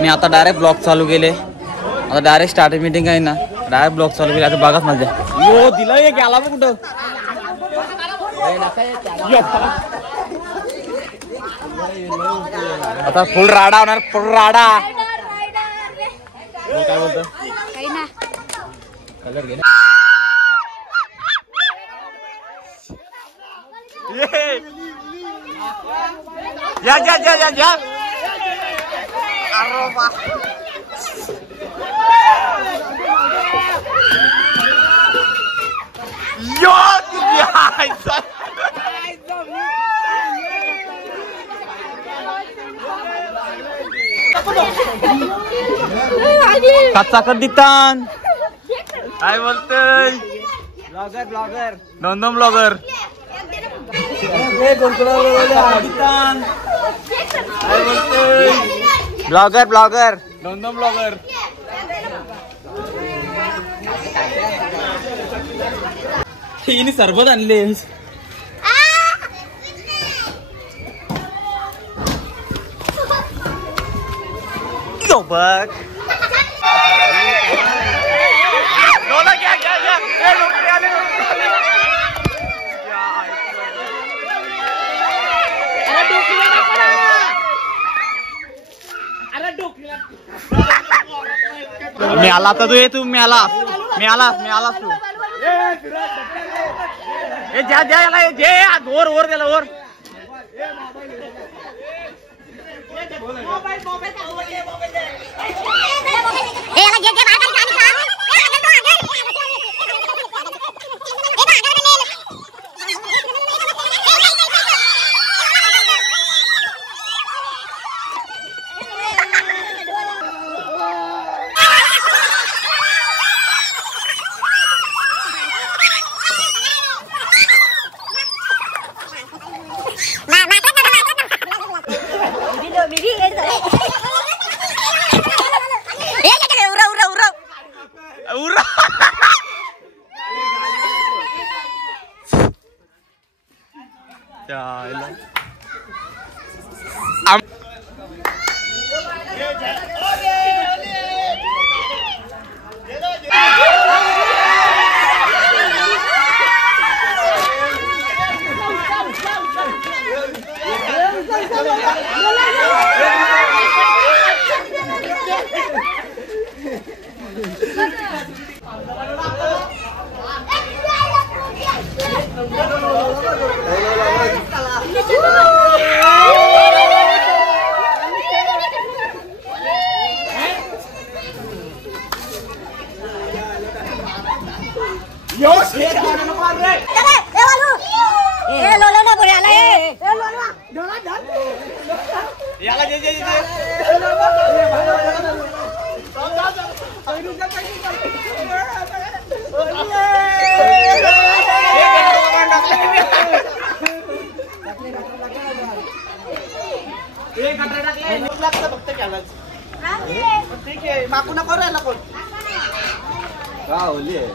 मी आता direct blog चालू केले. आता डायरेक्ट स्टार्टिंग मीटिंग आहे ना, डायरेक्ट ब्लॉग चालू केले. आता बघाच माझ्या यो दिलं एक गेला बघ कुठं. आता फुल राडा होणार, फुल राडा. काय बोलतो कलर घे या या या या या. अरे बा यो कच्चा कर दितान. काय बोलतोय ब्लॉगर ब्लॉगर दोन ब्लॉगर. ब्लॉगर ब्लॉगर दोन ब्लॉगर. हिने सरबत आणले. सोबत मी आला तर तू ये. तू मी आलास तू. ए जा जा याला जे वर वर त्याला वर. ठीक आहे माकू नको राहिला कोण का होली आहे.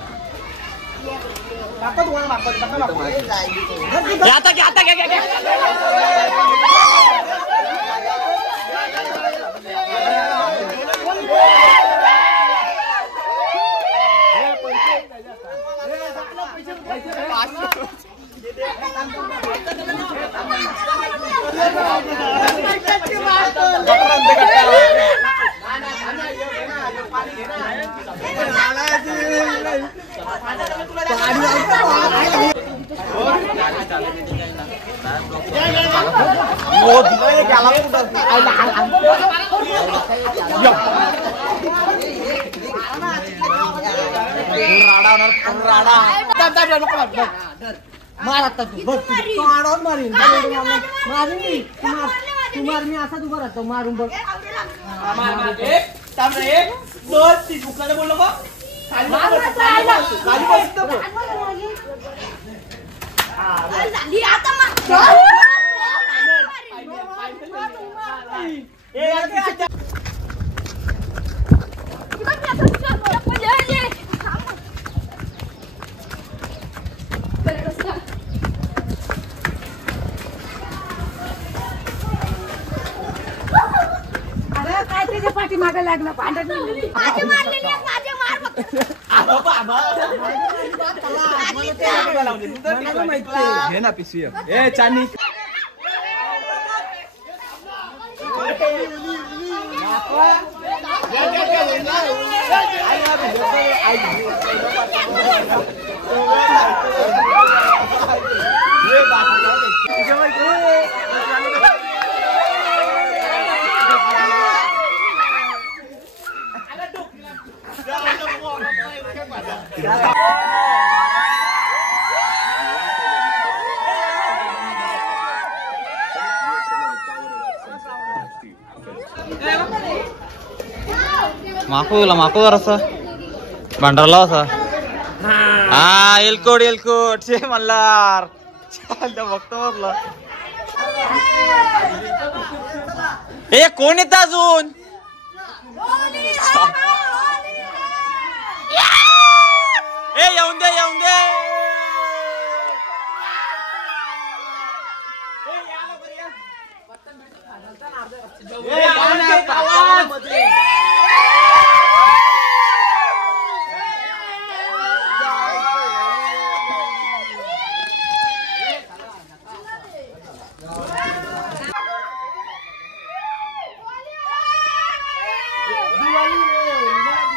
आता घ्या आता घ्या घ्या. मी असाच उभा राहतो मारून बघ. बोल नको ती मागे लागला भांडण घे ना पिशवी ए चानी माको जरासा भांडारला असा हा एलकोट शे मल्हार बघतो म्हटलं हे कोण येत अजून ए येऊन दे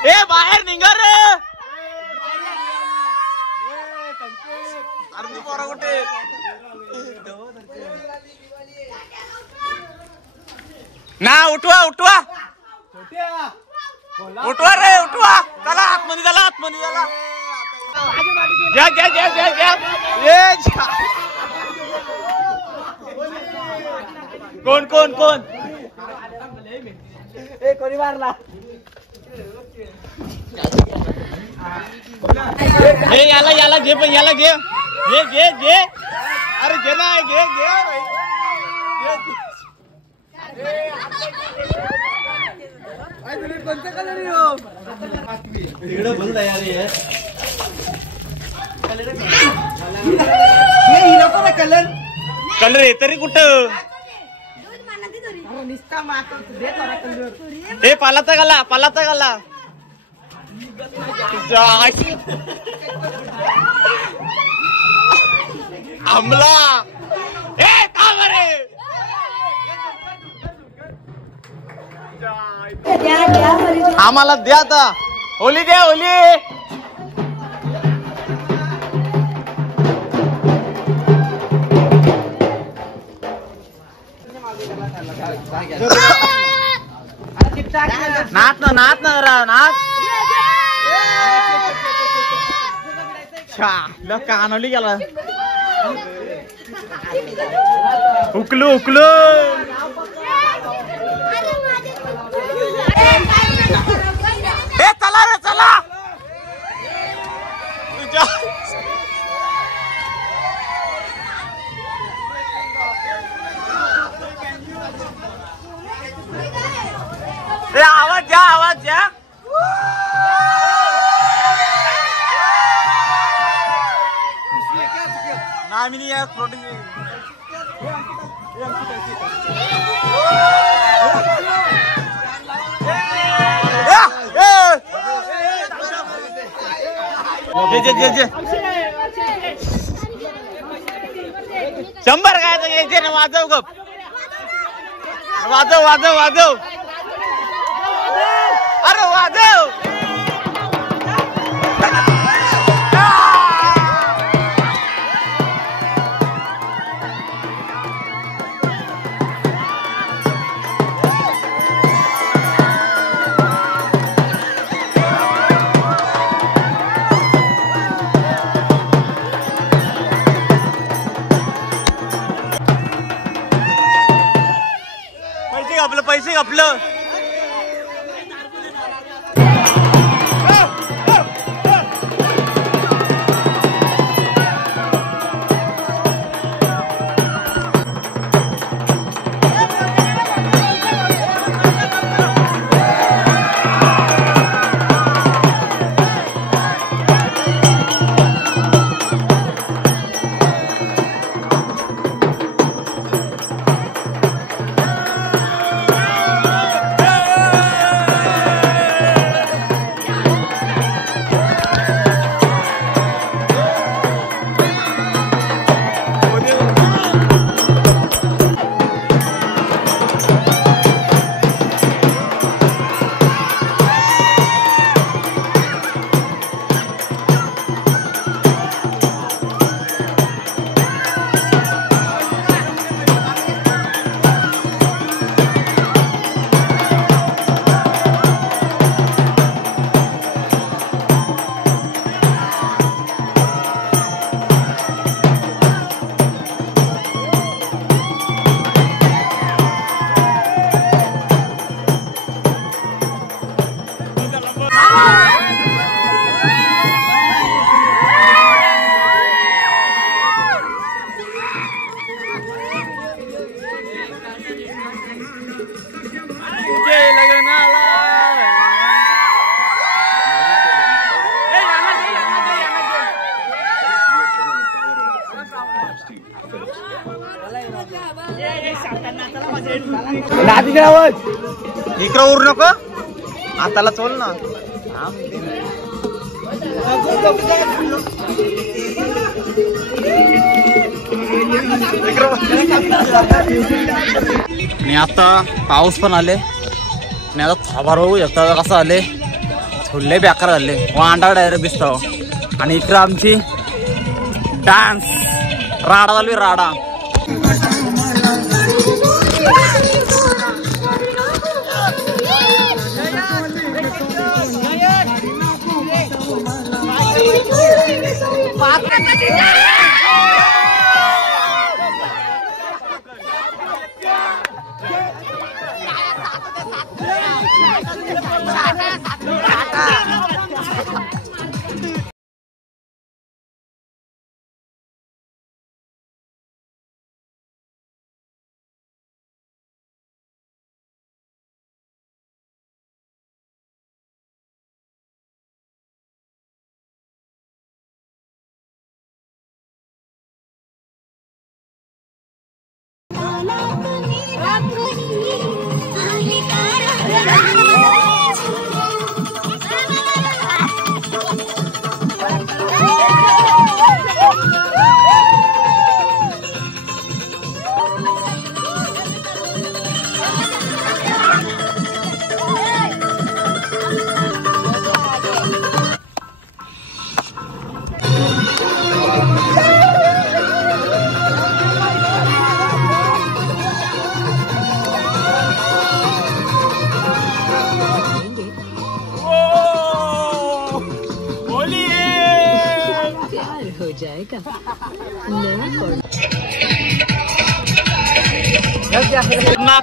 ए बाहेर निघा रे अरे पोरा कुठे ना उठवा रे उठवा चला आतमध्ये चला कोण ए कोणी मारला हे याला घे पण याला घे अरे घे ना घे कोणतं कलर इकडं बोल तयारी आहे कलर आहे तरी कुठं हे पालाचा गाला आमला ए थांबरे आम्हाला द्या आता होली द्या नाच ना जरा नाच कानवली गेला उकलू ए चला रे चला आवाज द्या नामिनी या प्रोटीन शंभर काय यायचे ना वाजव गप वाजव अरे वाजव पैसे आपलं इकडं उरू नको आताला चोल ना. आणि आता पाऊस पण आले आणि आता थोबार बघू शकता कसं आले. छोले बेकार झाले वांडा डायरेक्ट दिसतो. आणि इकडं आमची डान्स राडा चालू आहे राडा.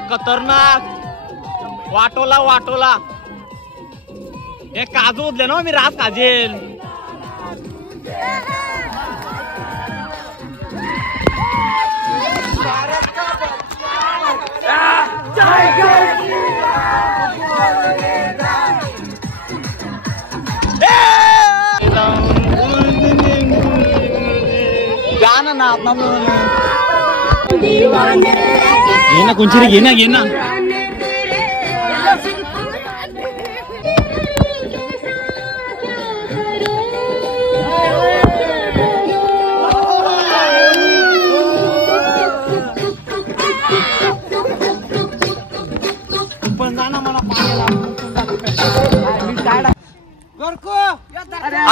खतरनाक वाटोला वाटोला हे काजू उदले ना मी रात काजेल. गाना ना अपना घे ना कुंचरी घे ना घे ना.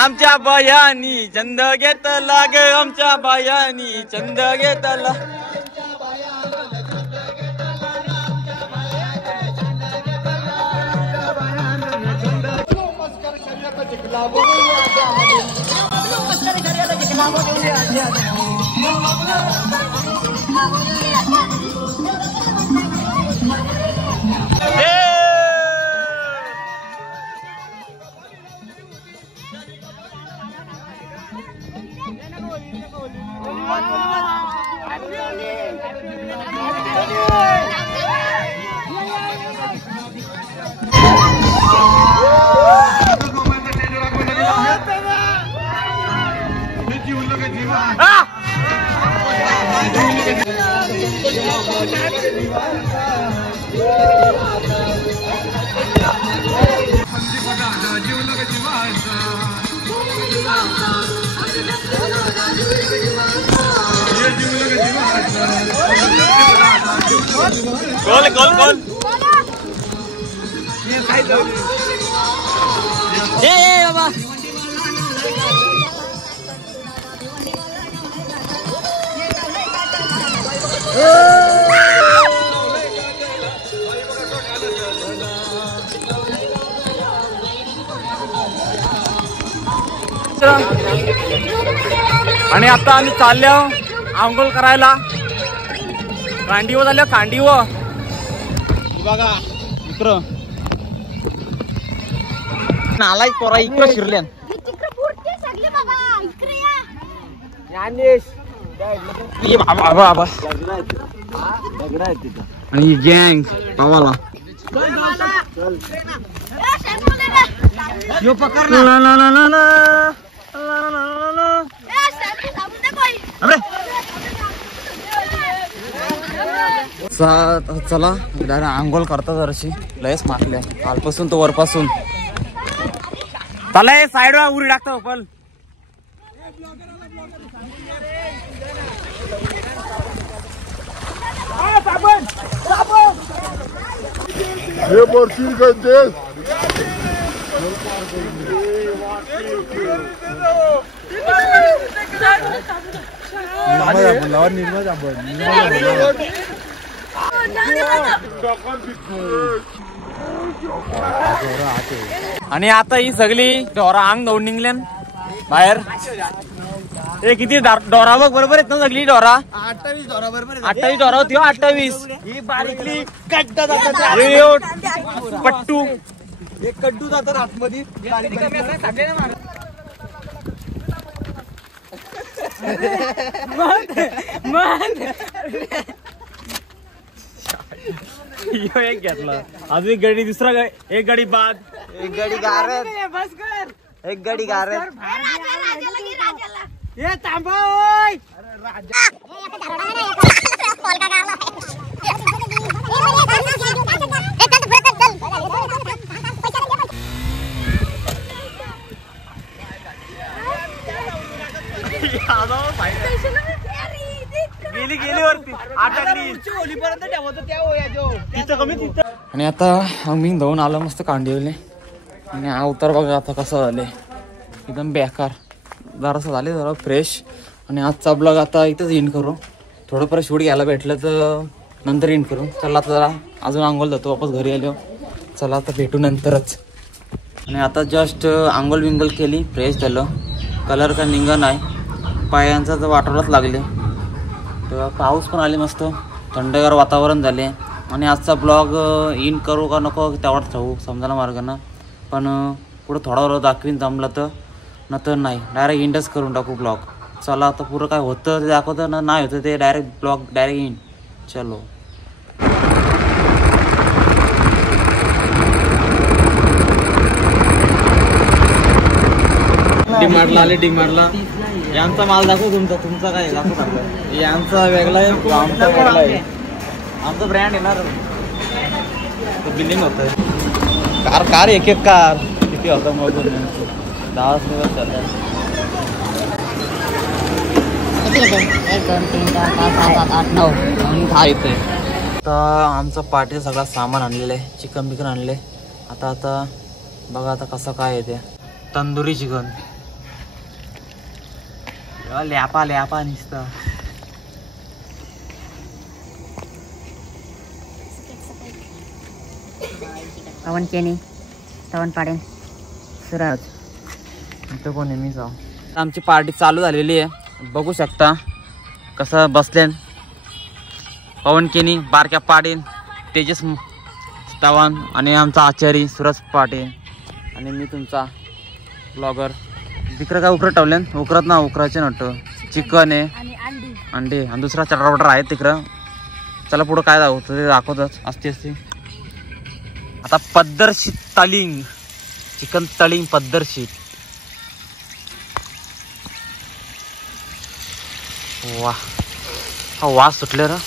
आमच्या बायानी चंद घेतला ग आमच्या बायानी चंद घेतला. गोल गोल गोल बाबा आणि आता आम्ही चाललो आंघोळ करायला. कांडीव झालं कांडीव बघा इकडं नाला पोरा इकडं शिरल्यान. आणि गँग पावाला अरे चला डायरेक्ट आंघोळ करता जराशी लयच मारल्या कालपासून तो वरपासून चला साईड वर उरी टाकता पल आणि आता ही सगळी डोरा अंग धुवून निघल्यान बाहेर हे किती डोरा बघ बरोबर आहेत ना सगळी डोरा 28 डोरा बरोबर 28 डोरा होती 28 ही बारीकली कट्टा पट्टू एक कड्डू जातात आतमध्ये एक घेतला अजून एक गाडी दुसरा एक गाडी बाद एक गाडी गारत एक गाडी गारत ये थांबा गेली वरती होलीपर्यंत ठेवतो त्या आणि आता आम्ही धावून आलो मस्त कांदिवले आणि हा उतार बघा आता कसं झाले एकदम बेकार जरासं झाले जरा फ्रेश आणि आजचा ब्लॉग आता इथंच एंड करू थोडं परत शूट घ्यायला भेटलं तर नंतर एंड करू चला आता जरा अजून आंघोळ जातो वापस घरी आलो चला आता भेटू नंतरच आणि आता जस्ट आंघोळ विंगल केली फ्रेश झालं कलर का निघा नाही पायांचा तर वाटायलाच लागले तर पाऊस पण आले मस्त थंडगार वातावरण झाले आणि आजचा ब्लॉग इन करू का नको तेवढाच ठेवू समजायला मार्गानं पण पुढं थोडा वेळ दाखवीन जमलं तर नंतर नाही डायरेक्ट इंडच करून टाकू ब्लॉग चला आता पुरं काय होतं ते दाखवतं ना नाही होतं ते डायरेक्ट ब्लॉग डायरेक्ट इन चलो डीमार्टला आले डीमार्टला यांचा माल दाखव तुमचा काय दाखव टाकलं यांचा वेगळा आहे आमचा वेगळा आहे आमचा ब्रँड येणार बिलिंग होतं कार एक कार किती होतं मग 10 दिवस चालतं 1 2 3 4 5 6 7 8 9 येते आता आमचं पार्टीचं सगळं सामान आणलेलं आहे चिकन बिकन आणले आता बघा आता कसं काय येते तंदुरी चिकन ल्यापा निसतं पवन केनी तवन पाडेन सुरज इथं कोण आहे मी जाऊ आमची पार्टी चालू झालेली आहे बघू शकता कसं बसले पवन केनी बारक्या पाटील तेजस तवन आणि आमचा आचारी सुरज पाटील आणि मी तुमचा ब्लॉगर तिकडं काय उकरत ठेवले उकरत ना उकराचे नट चिकन आहे अंडे आणि दुसरा चटरपटर आहे तिकडं चला पुढं काय दाखवतं ते दाखवतच असते आता पद्धरशीत तलिंग चिकन तलिंग पद्धरशीत वा हा वास सुटले र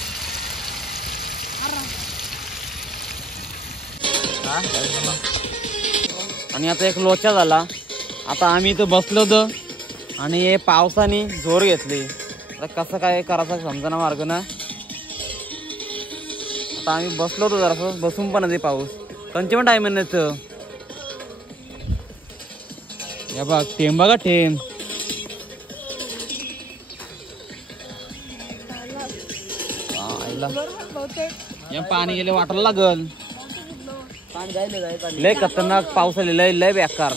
आणि आता एक लोचा झाला आता आम्ही इथं बसलो होतो आणि हे पावसाने जोर घेतली आता कसं काय करायचं समजना मार्ग ना आता आम्ही बसलो होतो जरासं बसून पण आहे पाऊस कंचे पण टाइम येतं या बघ थेंब बघा थेंब या पाणी गेले वाटायला लागल लय खतरनाक पाऊस आले लय बेकार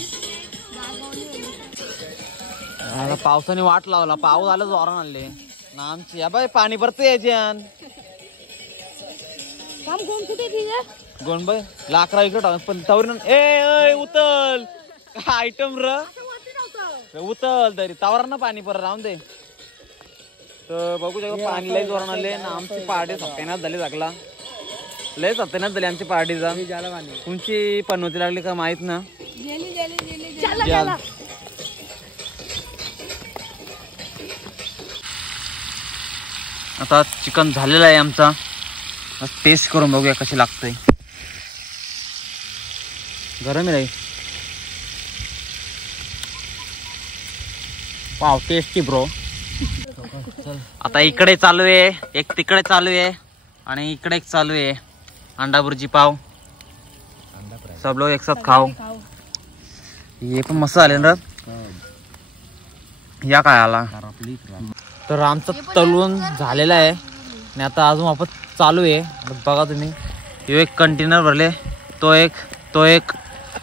पावसाने वाट लावला पाऊस आला जोरान आणले ना आमची या बाय पाणी भरत याच्यान गोंड बाय लाकडा इकडे टाक पण तवरी ए उतल आयटम र उतल तरी तवरांना पाणी परत राहून दे तर बघू शकतो पाणी लय जोरान आले ना आमची पार्टी सत्यानाश झाली लागला लय सत्यानाश झाली आमची पार्टीचा तुमची पनवती लागली का माहित ना आता चिकन झालेला आहे आमचा टेस्ट करून बघूया कशी लागते. गरम आहे रे. Wow tasty bro. आता इकडे चालू आहे एक, तिकडे चालू आहे आणि इकडे एक चालू आहे अंडा भुर्जी पाव. सब लोग एक साथ खाओ. हे पण मस्त आले ना या काय आला. तर आमचं तळून झालेलं आहे आणि आता अजून वापस चालू आहे. बघा तुम्ही हे एक कंटेनर भरले, तो एक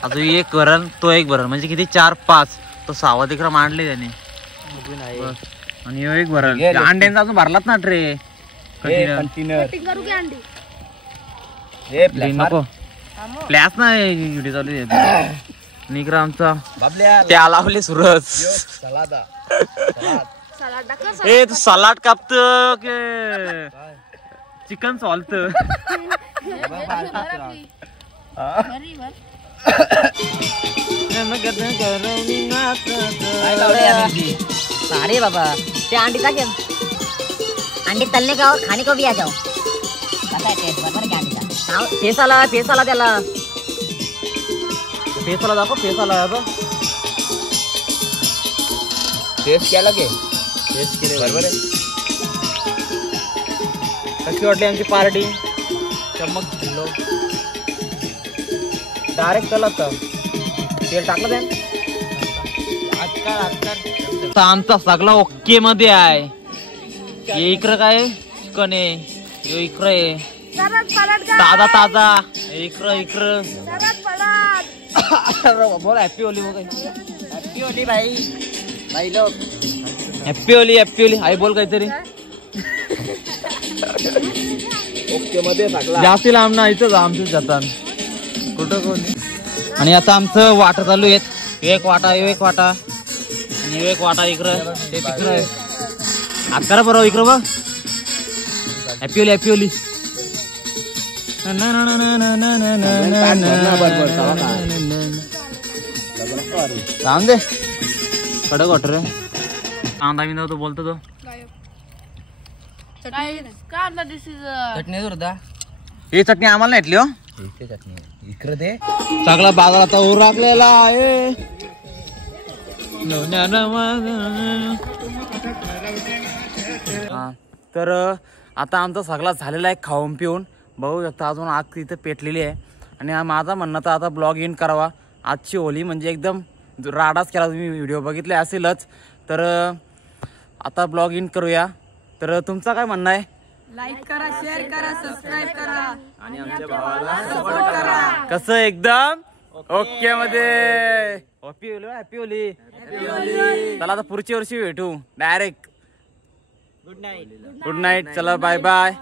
अजून एक भरण, तो एक भरण, म्हणजे किती 4-5. तो 6 तिकडे मांडले त्याने आणि हे एक भरण. अंड्यांचा अजून भरलाच ना ट्रे कंटेनर. नको प्लॅस नाही व्हिडिओ चालू आहे. निकरा आमचा त्या लावले सुरज. ए तू सलाड कापत के चिकन सॉल्ट. अरे बाबा ते अंडी का अंडी तलने का और खाने को भी आ जाओ. कैसा है टेस्ट बरोबर क्या अंडी का. फेसाला त्याला फेसाला दाखव. फेसाला टेस्ट क्या लगे टेस्ट केले बरोबर आहे. कशी वाटली आमची पार्टी. चमक दिलो डायरेक्ट चलत तेल टाकलं त्याने. आजकाल आमचा सगळा ओके मध्ये आहे. हे इकडं काय चिकन आहे, हे इकडं आहे ताजा इकडं. बोल हॅपी होली. मग हॅपी होली भाई लोक. हॅपी होली आई बोल काहीतरी. ओके मध्ये टाकला. जास्ती लांब ना इथंच आमचंच जातात कुठं कोण. आणि आता आमचं वाटा चालू आहेत. एक वाटा आणि एक वाटा इकडं ते तिकडं. आज करा बरोबर इकडं बघ. Happy Holy. सांग दे कडक वाटर रे. कांदा बिंदा तो बोलतो तो. चटणी होता. ही चटणी आम्हाला नाही येतली हो. चटणी इकडे दे. सगळा बाजार आता उरकलेला आहे. तर आता आमचा सगळा झालेला आहे खाऊन पिऊन. बघू शकता अजून आग तिथं पेटलेली आहे. आणि माझा म्हणणं तर आता ब्लॉग एंड करावा. आजची होली म्हणजे एकदम राडाच केला. तुम्ही व्हिडिओ बघितले असेलच. तर आता ब्लॉग एंड करूया. तर तुमचं काय म्हणणं आहे. लाईक करा, शेअर करा, सबस्क्राईब करा आणि आमच्या भावाला सपोर्ट करा. कसं एकदम ओके मध्ये. Happy Holy. चला आता पुढच्या वर्षी भेटू डायरेक्ट. Good night. चला बाय बाय.